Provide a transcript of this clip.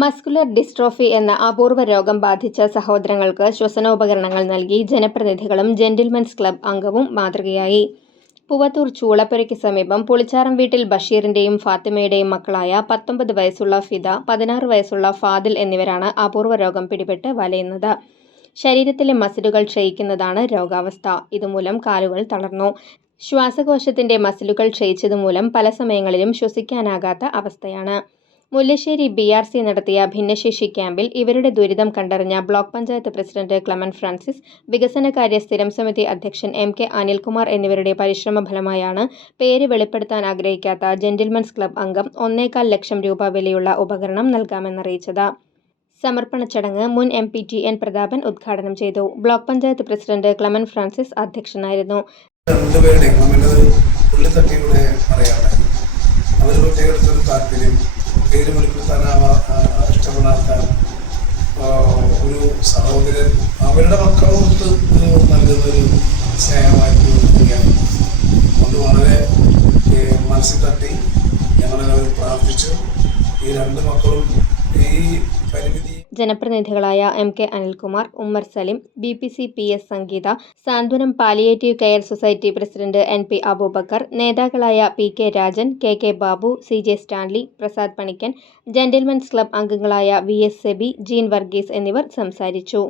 Muscular dystrophy എന്ന അപൂർവ രോഗം ബാധിച്ച സഹോദരങ്ങൾക്ക് ശ്വസനോപകരണങ്ങൾ നൽകി ജനപ്രതിനിധികളും ജെന്റിൽമെൻസ് ക്ലബ് അംഗവും മാതൃകയായി. പൂവത്തൂർ ചൂളപ്പുരയ്ക്ക് സമീപം പുളിച്ചാറം വീട്ടിൽ ബഷീറിന്റെയും ഫാത്തിമയുടെയും മക്കളായ 19 വയസ്സുള്ള ഫിദ, 16 വയസ്സുള്ള ഫാദിൽ എന്നിവരാണ് അപൂർവ രോഗം പിടിപെട്ട് വലയുന്നത്. ശരീരത്തിലെ മസിലുകൾ ക്ഷയിക്കുന്നതാണ് രോഗാവസ്ഥ. ഇതുമൂലം കാലുകൾ തളർന്നു. ശ്വാസകോശത്തിന്റെ മസിലുകൾ ക്ഷയിച്ചതുമൂലം പല സമയങ്ങളിലും ശ്വസിക്കാനാകാത്ത അവസ്ഥയാണ്. മുല്ലശ്ശേരി BRC നടത്തിയ ഭിന്നശേഷി ക്യാമ്പിൽ ഇവരുടെ ദുരിതം കണ്ടറിഞ്ഞ ബ്ലോക്ക് പഞ്ചായത്ത് പ്രസിഡന്റ് ക്ലെമൻ ഫ്രാൻസിസ്, വികസനകാര്യ സ്ഥിരം സമിതി അധ്യക്ഷൻ MK അനിൽകുമാർ എന്നിവരുടെ പരിശ്രമ ഫലമായാണ് പേര് വെളിപ്പെടുത്താൻ ആഗ്രഹിക്കാത്ത ജെന്റിൽമെൻസ് ക്ലബ് അംഗം 1.25 ലക്ഷം രൂപ വിലയുള്ള ഉപകരണം നൽകാമെന്നറിയിച്ചത്. സമർപ്പണ ചടങ്ങ് മുൻ MP TN പ്രതാപൻ ഉദ്ഘാടനം ചെയ്തു. Block panchayat president Clemen Francis അധ്യക്ഷനായിരുന്നു. പേര് വെളിപ്പെടുത്താൻ ഇഷ്ടപ്പെടാത്ത ഒരു സഹോദരൻ അവരുടെ മക്കളോട് നൽകുന്നൊരു സ്നേഹമായിട്ട് തോന്നിയാണ്. അത് വളരെ മനസ്സിൽ തട്ടി. ഞങ്ങളത് പ്രാർത്ഥിച്ചു. ഈ രണ്ട് മക്കളും ഈ പരിമിതി. ജനപ്രതിനിധികളായ MK Anilkumar, Ummer Salim, BPC PS Sangeetha, Santhwanam palliative care society president NP Aboobacker, നേതാക്കളായ PK Rajan, KK Babu, CJ Stanley, Prasad Panikkan, gentlemen's club അംഗങ്ങളായ VS സെബി, ജീൻ വർഗീസ് എന്നിവർ സംസാരിച്ചു.